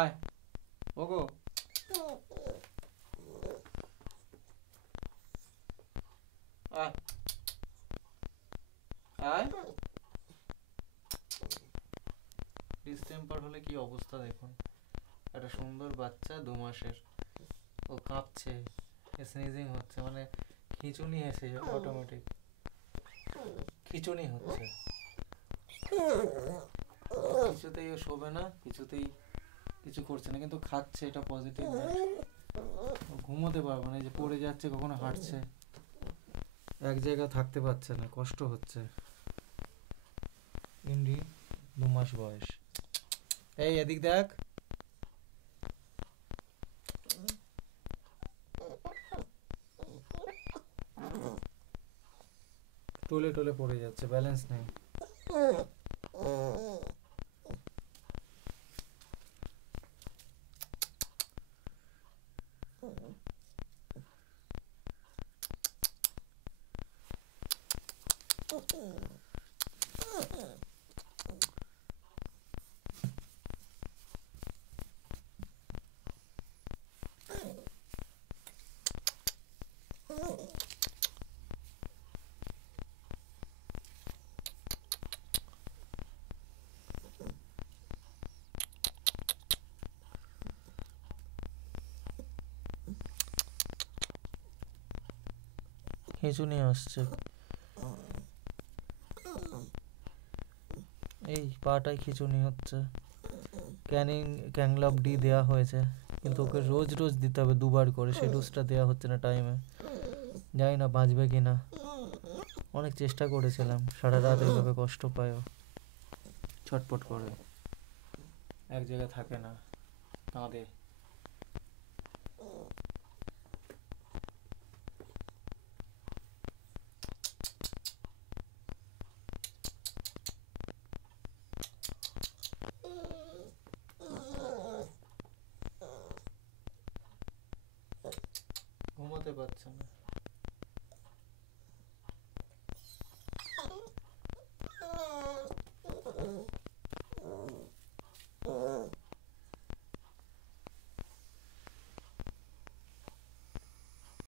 আয় ওগো, আয় আয়। ডিসটেম্পার হলে কি অবস্থা দেখুন, একটা সুন্দর বাচ্চা 2 মাসের, ও কাঁপছে, স্নিজিং হচ্ছে, মানে খিঁচুনি এসে অটোমেটিক খিঁচুনি হচ্ছে, কিছুতেই ও শোবে না, কিছুতেই কিছু করছে না, কিন্তু খাচ্ছে, এটা পজিটিভ। ঘুমোতে পারবে না, এই যে পড়ে যাচ্ছে, কখনো হাঁটছে, এক জায়গায় থাকতে পারছে না, কষ্ট হচ্ছে। ইন্ডি 2 মাস বয়স। এই এদিক দেখ, টলে টলে পড়ে যাচ্ছে, ব্যালেন্স নেই। খিঁচুনি আসছে, এই পাটায় খিঁচুনি হচ্ছে। ক্যাংলাভ ডি দেওয়া হয়েছে, কিন্তু ওকে রোজ রোজ দিতে হবে 2বার করে, সেই ডোজটা দেওয়া হচ্ছে না টাইমে। জানি না বাঁচবে কি না, অনেক চেষ্টা করেছিলাম, সারা রাত এইভাবে কষ্ট পায়, ছটপট করে, এক জায়গায় থাকে না, কাঁদে। ঘুমাতে পারছে না।